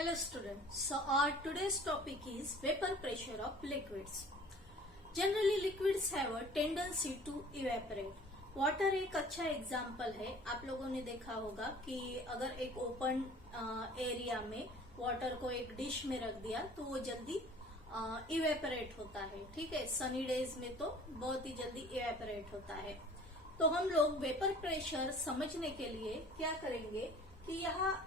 Hello students. So our today's topic is vapor pressure of liquids. Generally liquids have a tendency to evaporate. Water एक अच्छा example है. आप लोगों ने देखा होगा कि अगर एक ओपन एरिया में वाटर को एक डिश में रख दिया तो वो जल्दी इवेपोरेट होता है. ठीक है, सनी डेज में तो बहुत ही जल्दी इवेपोरेट होता है. तो हम लोग वेपर प्रेशर समझने के लिए क्या करेंगे कि यहाँ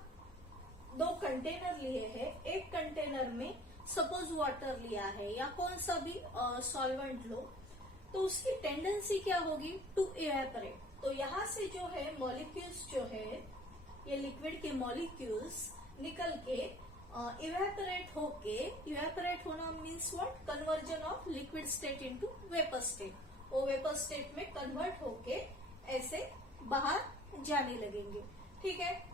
दो कंटेनर लिए हैं. एक कंटेनर में सपोज वाटर लिया है या कौन सा भी सॉल्वेंट लो, तो उसकी टेंडेंसी क्या होगी टू इवेपोरेट. तो यहाँ से जो है मॉलिक्यूल्स जो है ये लिक्विड के मॉलिक्यूल्स निकल के इवेपोरेट होके, इवेपोरेट होना means what, conversion of liquid state into vapour state. वो वेपर स्टेट में कन्वर्ट होके ऐसे बाहर जाने लगेंगे. ठीक है,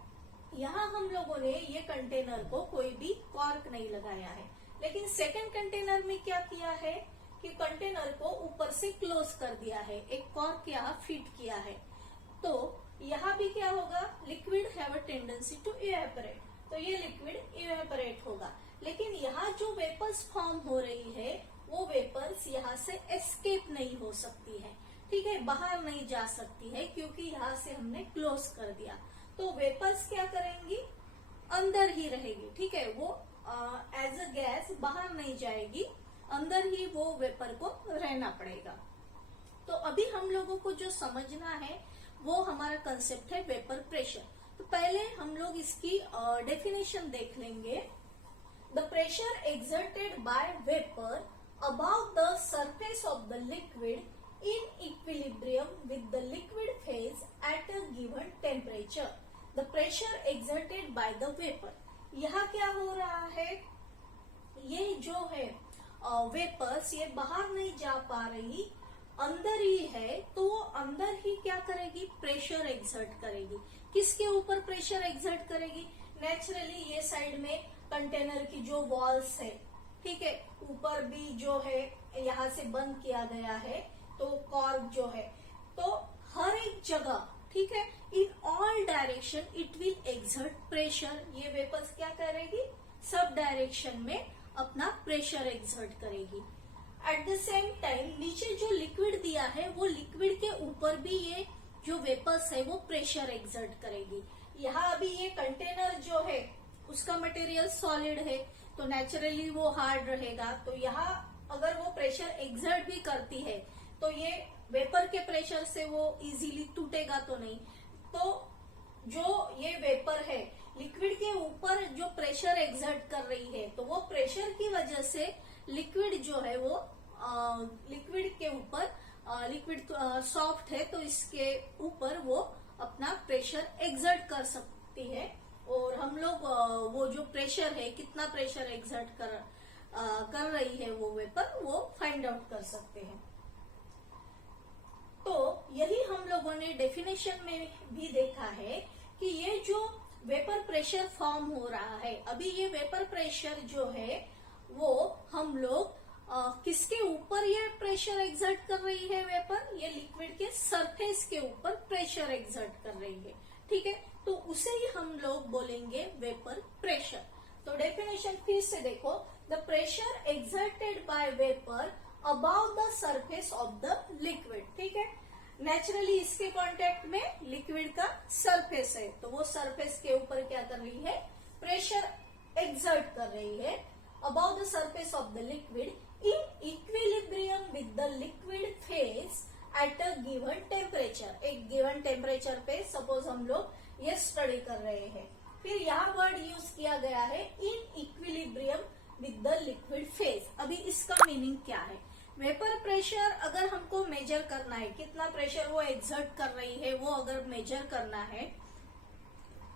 यहाँ हम लोगों ने ये कंटेनर को कोई भी कॉर्क नहीं लगाया है, लेकिन सेकंड कंटेनर में क्या किया है कि कंटेनर को ऊपर से क्लोज कर दिया है, एक कॉर्क यहाँ फिट किया है. तो यहाँ भी क्या होगा, liquid have a tendency to evaporate. तो ये लिक्विड इवेपोरेट होगा, लेकिन यहाँ जो वेपर्स फॉर्म हो रही है वो वेपर्स यहाँ से एस्केप नहीं हो सकती है. ठीक है, बाहर नहीं जा सकती है क्योंकि यहाँ से हमने क्लोज कर दिया. तो वेपर्स क्या करेंगी, अंदर ही रहेगी. ठीक है, वो एज अ गैस बाहर नहीं जाएगी, अंदर ही वो वेपर को रहना पड़ेगा. तो अभी हम लोगों को जो समझना है वो हमारा कंसेप्ट है वेपर प्रेशर. तो पहले हम लोग इसकी डेफिनेशन देख लेंगे. The pressure exerted by vapour about the surface of the liquid in equilibrium with the liquid phase at a given temperature. The pressure exerted by the vapor. यहाँ क्या हो रहा है, ये जो है वेपर्स ये बाहर नहीं जा पा रही, अंदर ही है. तो वो अंदर ही क्या करेगी, प्रेशर एक्सर्ट करेगी. किसके ऊपर प्रेशर एक्सर्ट करेगी, नेचुरली ये साइड में कंटेनर की जो वॉल्स है, ठीक है, ऊपर भी जो है यहाँ से बंद किया गया है, तो कॉर्क जो है, तो हर एक जगह, ठीक है, in all direction it will exert pressure. ये वेपर्स क्या करेगी, सब डायरेक्शन में अपना प्रेशर एक्सर्ट करेगी. एट द सेम टाइम नीचे जो लिक्विड दिया है वो लिक्विड के ऊपर भी ये जो वेपर्स है वो प्रेशर एक्सर्ट करेगी. यहाँ अभी ये कंटेनर जो है उसका मटेरियल सॉलिड है तो नेचुरली वो हार्ड रहेगा. तो यहाँ अगर वो प्रेशर एक्सर्ट भी करती है तो ये वेपर के प्रेशर से वो इजीली टूटेगा तो नहीं. तो जो ये वेपर है लिक्विड के ऊपर जो प्रेशर एक्सर्ट कर रही है, तो वो प्रेशर की वजह से लिक्विड जो है वो लिक्विड के ऊपर, लिक्विड सॉफ्ट है तो इसके ऊपर वो अपना प्रेशर एक्सर्ट कर सकती है. और हम लोग वो जो प्रेशर है, कितना प्रेशर एक्सर्ट कर रही है वो वेपर, वो फाइंड आउट कर सकते हैं. तो यही हम लोगों ने डेफिनेशन में भी देखा है कि ये जो वेपर प्रेशर फॉर्म हो रहा है, अभी ये वेपर प्रेशर जो है वो हम लोग किसके ऊपर ये प्रेशर एक्सर्ट कर रही है वेपर, ये लिक्विड के सरफेस के ऊपर प्रेशर एक्सर्ट कर रही है. ठीक है, तो उसे ही हम लोग बोलेंगे वेपर प्रेशर. तो डेफिनेशन फिर से देखो, the pressure exerted by vapour about the surface of the liquid. ठीक है, नेचुरली इसके कांटेक्ट में लिक्विड का सरफेस है, तो वो सरफेस के ऊपर क्या कर रही है, प्रेशर एक्सर्ट कर रही है. About the surface of the liquid in equilibrium with the liquid phase eight a given temperature. एक गिवन टेम्परेचर पे सपोज हम लोग ये स्टडी कर रहे हैं. फिर यहाँ वर्ड यूज किया गया है इन equilibrium with the liquid phase. अभी इसका मीनिंग क्या है, वेपर प्रेशर अगर हमको मेजर करना है, कितना प्रेशर वो एक्सर्ट कर रही है वो अगर मेजर करना है,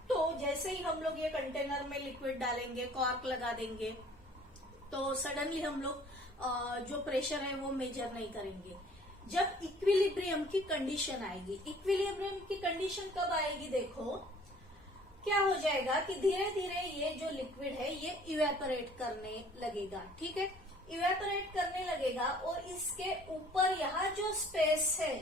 तो जैसे ही हम लोग ये कंटेनर में लिक्विड डालेंगे, कॉर्क लगा देंगे, तो सडनली हम लोग जो प्रेशर है वो मेजर नहीं करेंगे. जब इक्विलिब्रियम की कंडीशन आएगी, इक्विलिब्रियम की कंडीशन कब आएगी, देखो क्या हो जाएगा कि धीरे धीरे ये जो लिक्विड है ये इवेपोरेट करने लगेगा. ठीक है, इवेपोरेट करने लगेगा और इसके ऊपर यहाँ जो स्पेस है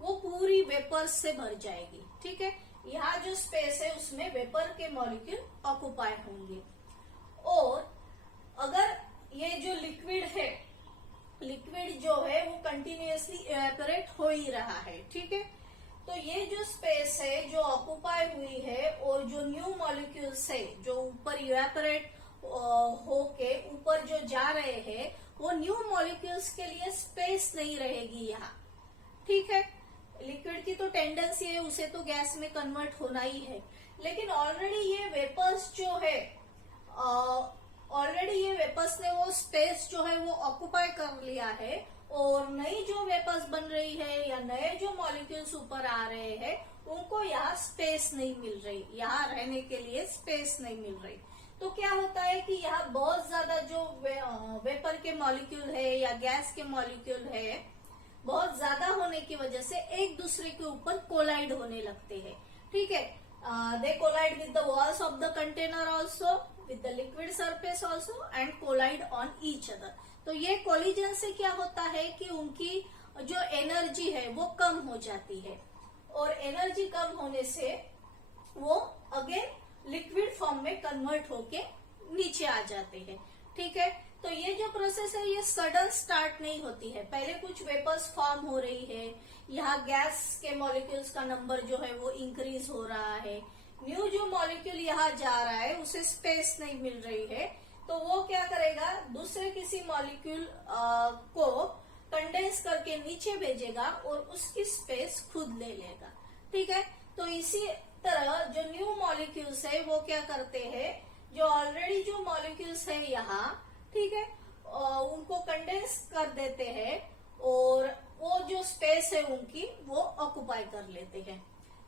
वो पूरी वेपर्स से भर जाएगी. ठीक है, यहाँ जो स्पेस है उसमें वेपर के मॉलिक्यूल ऑक्युपाई होंगे। और अगर ये जो लिक्विड है, लिक्विड जो है वो कंटिन्यूअसली इवेपोरेट हो ही रहा है, ठीक है। तो ये जो स्पेस है जो ऑक्युपाई हुई है और जो न्यू मॉलिक्यूल्स है जो ऊपर इवेपोरेट होके ऊपर जो जा रहे हैं, वो न्यू मॉलिक्यूल्स के लिए स्पेस नहीं रहेगी यहाँ, ठीक है। लिक्विड की तो टेंडेंसी है उसे तो गैस में कन्वर्ट होना ही है, लेकिन ऑलरेडी ये वेपर्स जो है, ऑलरेडी ये वेपर्स ने वो स्पेस जो है वो ऑक्युपाई कर लिया है, और नई जो वेपर्स बन रही है या नए जो मॉलिक्यूल्स ऊपर आ रहे हैं उनको यहाँ स्पेस नहीं मिल रही, यहाँ रहने के लिए स्पेस नहीं मिल रही। तो क्या होता है कि यहाँ बहुत ज्यादा जो वेपर के मॉलिक्यूल है या गैस के मॉलिक्यूल है, बहुत ज्यादा होने की वजह से एक दूसरे के ऊपर कोलाइड होने लगते हैं, ठीक है। They collide with the walls of the container also, with the liquid surface also and collide on each other. तो ये कोलिजन से क्या होता है कि उनकी जो एनर्जी है वो कम हो जाती है, और एनर्जी कम होने से वो अगेन लिक्विड फॉर्म में कन्वर्ट होके नीचे आ जाते हैं, ठीक है। तो ये जो प्रोसेस है ये सडन स्टार्ट नहीं होती है, पहले कुछ वेपर्स फॉर्म हो रही है, यहाँ गैस के मॉलिक्यूल्स का नंबर जो है वो इंक्रीज हो रहा है, न्यू जो मॉलिक्यूल यहाँ जा रहा है उसे स्पेस नहीं मिल रही है, तो वो क्या करेगा, दूसरे किसी मॉलिक्यूल को कंडेंस करके नीचे भेजेगा और उसकी स्पेस खुद ले लेगा, ठीक है। तो इसी तरह जो न्यू मॉलिक्यूल्स है वो क्या करते हैं, जो ऑलरेडी जो मॉलिक्यूल्स है यहाँ, ठीक है, उनको कंडेंस कर देते हैं और वो जो स्पेस है उनकी वो ऑक्युपाई कर लेते हैं।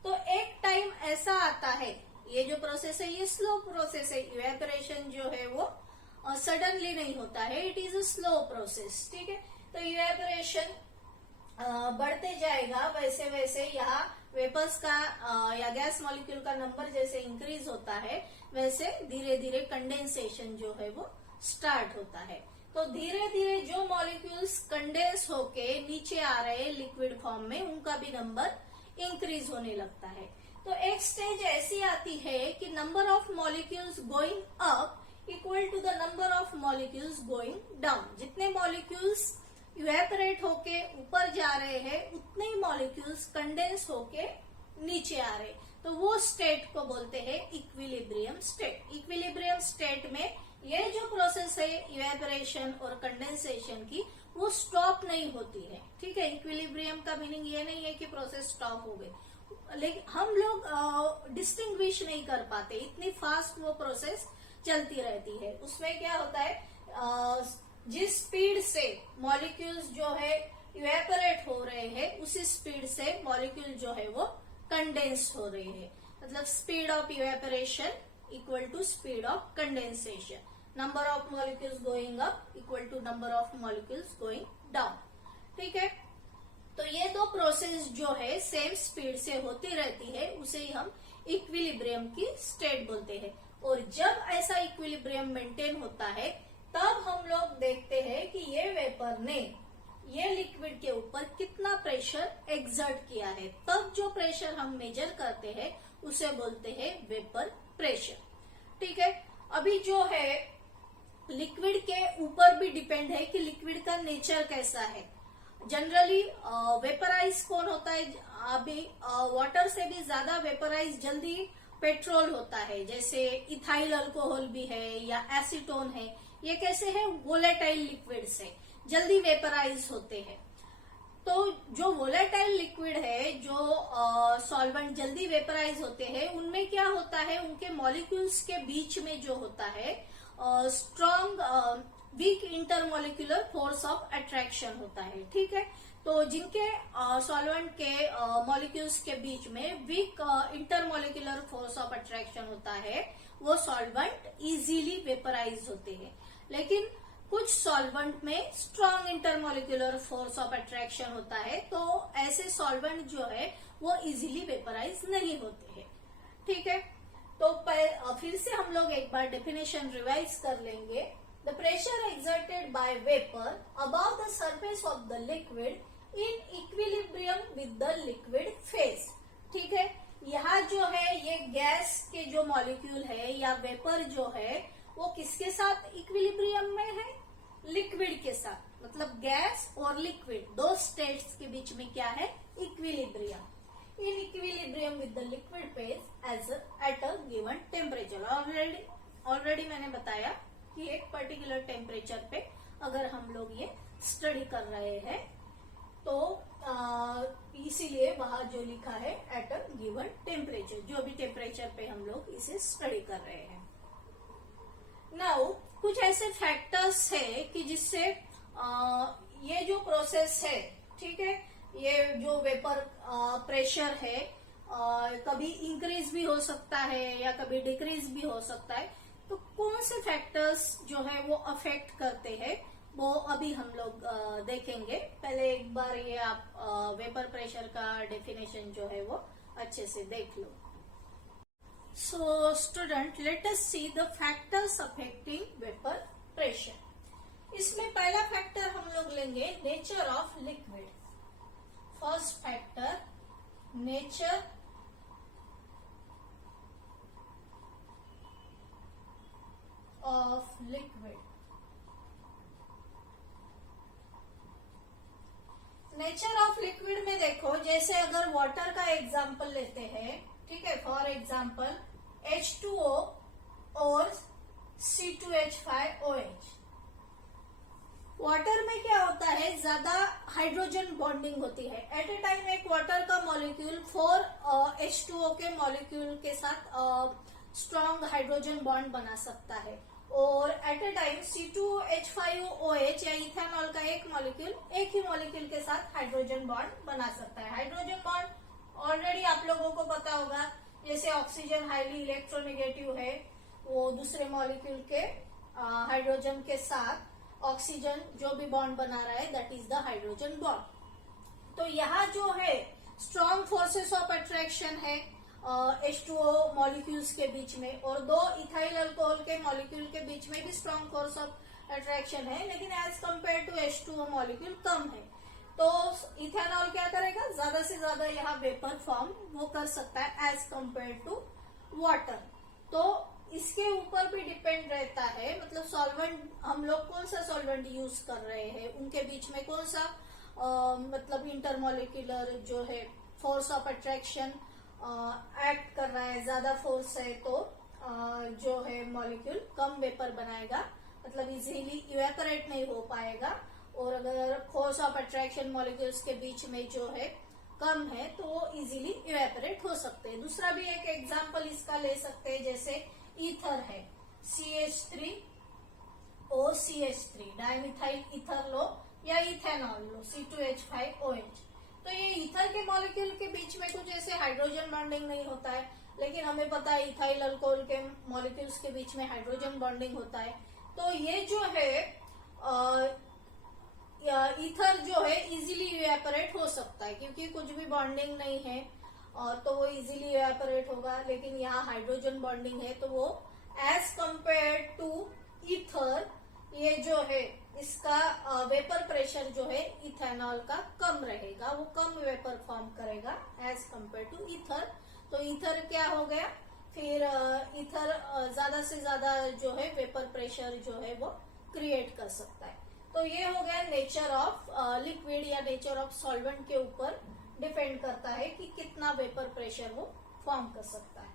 तो एक टाइम ऐसा आता है, ये जो प्रोसेस है ये स्लो प्रोसेस है, इवेपोरेशन जो है वो सडनली नहीं होता है, it is a slow process, ठीक है। तो इवेपोरेशन बढ़ते जाएगा, वैसे वैसे यहाँ वेपर्स का या गैस मॉलिक्यूल का नंबर जैसे इंक्रीज होता है, वैसे धीरे धीरे कंडेंसेशन जो है वो स्टार्ट होता है। तो धीरे धीरे जो मॉलिक्यूल्स कंडेंस होके नीचे आ रहे हैं लिक्विड फॉर्म में, उनका भी नंबर इंक्रीज होने लगता है। तो एक स्टेज ऐसी आती है कि number of molecules going up equal to the number of molecules going down. जितने मॉलिक्यूल्स इवेपोरेट होके ऊपर जा रहे हैं उतने ही मॉलिक्यूल्स कंडेंस होके नीचे आ रहे, तो वो स्टेट को बोलते हैं इक्विलिब्रियम स्टेट। इक्विलिब्रियम स्टेट में ये जो प्रोसेस है इवेपोरेशन और कंडेंसेशन की, वो स्टॉप नहीं होती है, ठीक है। इक्विलिब्रियम का मीनिंग ये नहीं है कि प्रोसेस स्टॉप हो गई, लेकिन हम लोग डिस्टिंग्विश नहीं कर पाते, इतनी फास्ट वो प्रोसेस चलती रहती है। उसमें क्या होता है, जिस स्पीड से मॉलिक्यूल्स जो है इवेपोरेट हो रहे हैं उसी स्पीड से मॉलिक्यूल जो है वो कंडेंस हो रहे हैं, मतलब speed of evaporation equal to speed of condensation, number of molecules going up equal to number of molecules going down, ठीक है। तो ये दो प्रोसेस जो है सेम स्पीड से होती रहती है, उसे ही हम इक्विलिब्रियम की स्टेट बोलते हैं। और जब ऐसा इक्विलिब्रियम मेंटेन होता है तब हम लोग देखते हैं कि ये वेपर ने ये लिक्विड के ऊपर कितना प्रेशर एक्सर्ट किया है, तब जो प्रेशर हम मेजर करते हैं उसे बोलते हैं वेपर प्रेशर, ठीक है। अभी जो है लिक्विड के ऊपर भी डिपेंड है कि लिक्विड का नेचर कैसा है। जनरली वेपराइज कौन होता है, अभी वाटर से भी ज्यादा वेपराइज जल्दी पेट्रोल होता है, जैसे इथाइल अल्कोहल भी है या एसीटोन है, ये कैसे है, वोलेटाइल लिक्विड से जल्दी वेपराइज होते हैं। तो जो वोलेटाइल लिक्विड है, जो सॉल्वेंट जल्दी वेपराइज होते हैं, उनमें क्या होता है, उनके मॉलिक्यूल्स के बीच में जो होता है strong week intermolecular force of attraction होता है, ठीक है। तो जिनके सॉल्वेंट के मॉलिक्यूल्स के बीच में weak intermolecular force of attraction होता है, वो सॉल्वेंट इजीली वेपराइज होते हैं। लेकिन कुछ सॉल्वेंट में strong intermolecular force of attraction होता है, तो ऐसे सॉल्वेंट जो है वो इजीली वेपराइज नहीं होते हैं, ठीक है। तो फिर से हम लोग एक बार डेफिनेशन रिवाइज कर लेंगे। The pressure exerted by vapour about the surface of the liquid in equilibrium with the liquid phase, ठीक है। यहाँ जो है ये गैस के जो मॉलिक्यूल है या वेपर जो है वो किसके साथ इक्विलिब्रियम में है? लिक्विड के साथ। मतलब गैस और लिक्विड दो स्टेट्स के बीच में क्या है? Equilibrium. In equilibrium with the liquid phase as at a given temperature. Already मैंने बताया कि एक पर्टिकुलर टेम्परेचर पे अगर हम लोग ये स्टडी कर रहे हैं तो इसीलिए वहां जो लिखा है एट अ गिवन टेम्परेचर, जो भी टेम्परेचर पे हम लोग इसे स्टडी कर रहे हैं। नाउ कुछ ऐसे फैक्टर्स है कि जिससे ये जो प्रोसेस है, ठीक है, ये जो वेपर प्रेशर है कभी इंक्रीज भी हो सकता है या कभी डिक्रीज भी हो सकता है। तो कौन से फैक्टर्स जो है वो अफेक्ट करते हैं वो अभी हम लोग देखेंगे। पहले एक बार ये आप वेपर प्रेशर का डेफिनेशन जो है वो अच्छे से देख लो। So student, let us see the factors affecting vapour pressure. इसमें पहला फैक्टर हम लोग लेंगे nature of liquid. First factor, nature of liquid. Nature of liquid में देखो, जैसे अगर वाटर का एग्जांपल लेते हैं, ठीक है, फॉर एग्जांपल H2O और C2H5OH। वाटर में क्या होता है? ज्यादा हाइड्रोजन बॉन्डिंग होती है। एट ए टाइम एक वाटर का मॉलिक्यूल 4 H2O के मॉलिक्यूल के साथ स्ट्रॉन्ग हाइड्रोजन बॉन्ड बना सकता है, और एट ए टाइम C2H5OH या इथेनॉल का एक मॉलिक्यूल एक ही मॉलिक्यूल के साथ हाइड्रोजन बॉन्ड बना सकता है। हाइड्रोजन बॉन्ड ऑलरेडी आप लोगों को पता होगा, जैसे ऑक्सीजन हाईली इलेक्ट्रोनेगेटिव है, वो दूसरे मॉलिक्यूल के हाइड्रोजन के साथ ऑक्सीजन जो भी बॉन्ड बना रहा है that is the hydrogen bond. तो यहाँ जो है स्ट्रॉन्ग फोर्सेस ऑफ अट्रैक्शन है H2O मॉलिक्यूल्स के बीच में, और दो इथाइल अल्कोहल के मॉलिक्यूल के बीच में भी स्ट्रॉन्ग फोर्स ऑफ अट्रैक्शन है, लेकिन as compare to H2O molecule कम है। तो इथेनॉल क्या करेगा? ज्यादा से ज्यादा यहाँ वेपर फॉर्म वो कर सकता है एज कंपेयर टू वाटर। तो इसके ऊपर भी डिपेंड रहता है, मतलब सॉल्वेंट हम लोग कौन सा सॉल्वेंट यूज कर रहे हैं, उनके बीच में कौन सा मतलब इंटरमोलिकुलर जो है फोर्स ऑफ अट्रैक्शन एक्ट कर रहा है, ज्यादा फोर्स है तो जो है मॉलिक्यूल कम वेपर बनाएगा, मतलब इजीली इवेपोरेट नहीं हो पाएगा। और अगर फोर्स ऑफ अट्रैक्शन मॉलिक्यूल्स के बीच में जो है कम है तो वो इजीली इवेपोरेट हो सकते हैं। दूसरा भी एक एग्जांपल इसका ले सकते हैं, जैसे ईथर है, CH3OCH3 डाइमिथाइल ईथर लो या इथेनॉल लो, C2H5OH। तो ये ईथर के मॉलिक्यूल के बीच में कुछ ऐसे हाइड्रोजन बॉन्डिंग नहीं होता है, लेकिन हमें पता है इथाइल अल्कोहल के मॉलिक्यूल्स के बीच में हाइड्रोजन बॉन्डिंग होता है। तो ये जो है ईथर जो है इजीली इवेपोरेट हो सकता है, क्योंकि कुछ भी बॉन्डिंग नहीं है तो वो इजीली इवेपोरेट होगा। लेकिन यहाँ हाइड्रोजन बॉन्डिंग है तो वो एज कंपेयर टू ईथर ये जो है इसका वेपर प्रेशर जो है इथेनॉल का कम रहेगा, वो कम वेपर फॉर्म करेगा एज कंपेयर टू ईथर। तो ईथर क्या हो गया फिर? ईथर ज्यादा से ज्यादा जो है वेपर प्रेशर जो है वो क्रिएट कर सकता है। तो ये हो गया नेचर ऑफ लिक्विड या नेचर ऑफ सॉल्वेंट के ऊपर डिपेंड करता है कि कितना वेपर प्रेशर वो फॉर्म कर सकता है।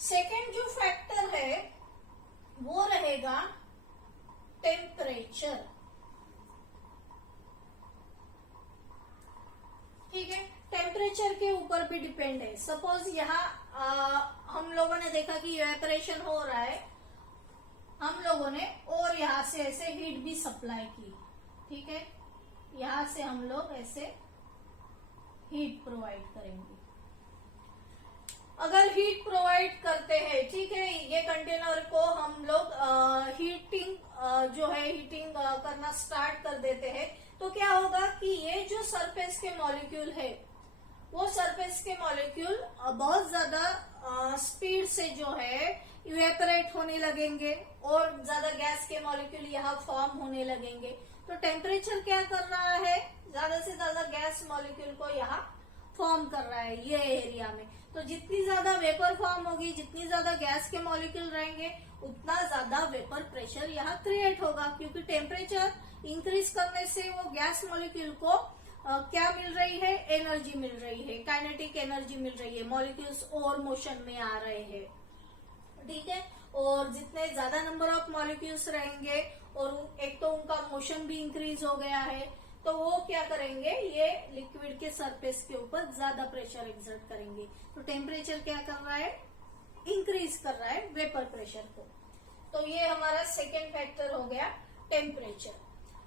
सेकेंड जो फैक्टर है वो रहेगा टेम्परेचर। ठीक है, टेम्परेचर के ऊपर भी डिपेंड है। सपोज यहाँ हम लोगों ने देखा कि इवेपोरेशन हो रहा है, हम लोगों ने और यहाँ से ऐसे हीट भी सप्लाई की, ठीक है, यहाँ से हम लोग ऐसे हीट प्रोवाइड करेंगे। अगर हीट प्रोवाइड करते हैं, ठीक है, ये कंटेनर को हम लोग हीटिंग जो है हीटिंग करना स्टार्ट कर देते हैं, तो क्या होगा कि ये जो सरफेस के मॉलिक्यूल है वो सरफेस के मॉलिक्यूल बहुत ज्यादा स्पीड से जो है इवेपोरेट होने लगेंगे और ज्यादा गैस के मॉलिक्यूल यहाँ फॉर्म होने लगेंगे। तो टेम्परेचर क्या कर रहा है? ज्यादा से ज्यादा गैस मॉलिक्यूल को यहाँ फॉर्म कर रहा है ये एरिया में। तो जितनी ज्यादा वेपर फॉर्म होगी, जितनी ज्यादा गैस के मॉलिक्यूल रहेंगे, उतना ज्यादा वेपर प्रेशर यहाँ क्रिएट होगा, क्योंकि टेम्परेचर इंक्रीज करने से वो गैस मॉलिक्यूल को क्या मिल रही है, एनर्जी मिल रही है, काइनेटिक एनर्जी मिल रही है, मॉलिक्यूल्स और मोशन में आ रहे हैं, ठीक है। और जितने ज्यादा नंबर ऑफ मॉलिक्यूल्स रहेंगे और एक तो उनका मोशन भी इंक्रीज हो गया है, तो वो क्या करेंगे, ये लिक्विड के सरफेस के ऊपर ज्यादा प्रेशर एक्सर्ट करेंगे। तो टेम्परेचर क्या कर रहा है, इंक्रीज कर रहा है वेपर प्रेशर को। तो ये हमारा सेकेंड फैक्टर हो गया टेम्परेचर।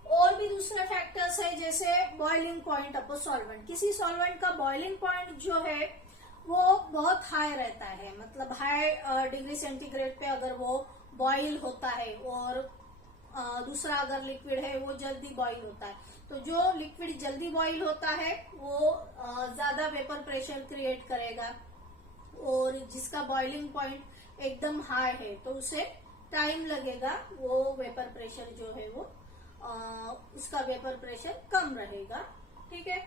और भी दूसरे फैक्टर्स है, जैसे boiling point of a solvent. किसी सॉल्वेंट का बॉइलिंग पॉइंट जो है वो बहुत हाई रहता है, मतलब हाई डिग्री सेंटीग्रेड पे अगर वो बॉइल होता है, और दूसरा अगर लिक्विड है वो जल्दी बॉइल होता है, तो जो लिक्विड जल्दी बॉइल होता है वो ज्यादा वेपर प्रेशर क्रिएट करेगा, और जिसका बॉइलिंग पॉइंट एकदम हाई है तो उसे टाइम लगेगा, वो वेपर प्रेशर जो है वो उसका वेपर प्रेशर कम रहेगा, ठीक है।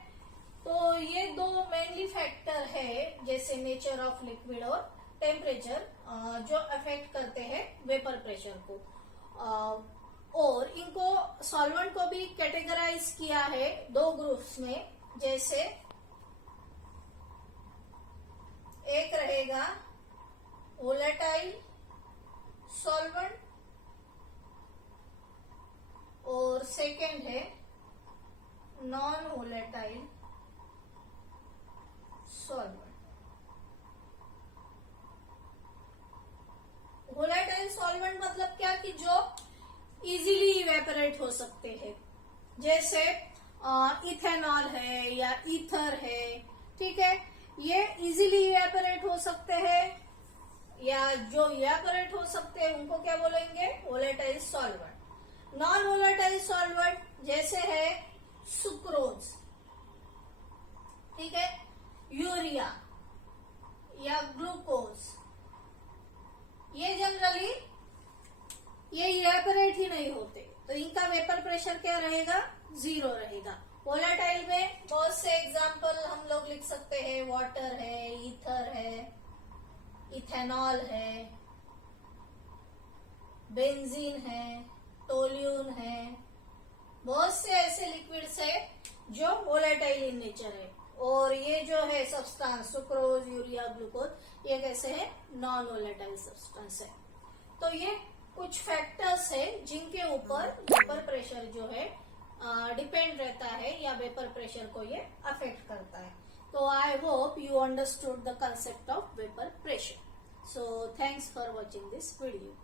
तो ये दो मेनली फैक्टर है, जैसे नेचर ऑफ लिक्विड और टेम्परेचर, जो अफेक्ट करते हैं वेपर प्रेशर को। और इनको सॉल्वेंट को भी कैटेगराइज किया है दो ग्रुप्स में, जैसे एक रहेगा वोलेटाइल सॉल्वेंट और सेकेंड है non volatile solvent. Volatile solvent मतलब क्या, कि जो इजीली इवेपोरेट हो सकते हैं, जैसे इथेनॉल है या ईथर है, ठीक है। ये इजीली इवेपोरेट हो सकते हैं, या जो इवेपोरेट हो सकते हैं उनको क्या बोलेंगे, volatile solvent. Non volatile solvent जैसे है सुक्रोज, ठीक है, यूरिया या ग्लूकोज, ये जनरली ये इवेपोरेट ही नहीं होते, तो इनका वेपर प्रेशर क्या रहेगा, 0 रहेगा। वोलेटाइल में बहुत से एग्जाम्पल हम लोग लिख सकते हैं, वाटर है, ईथर है, इथेनॉल है, बेंजीन है, टोल्यून है, बहुत से ऐसे लिक्विड्स है जो वोलेटाइल इन नेचर है। और ये जो है सब्सटेंस सुक्रोज, यूरिया, ग्लूकोज, ये कैसे है, नॉन वोलेटाइल सब्सटेंस है। तो ये कुछ फैक्टर्स है जिनके ऊपर वेपर प्रेशर जो है डिपेंड रहता है, या वेपर प्रेशर को ये अफेक्ट करता है। तो I hope you understood the concept of vapour pressure. So thanks for watching this video.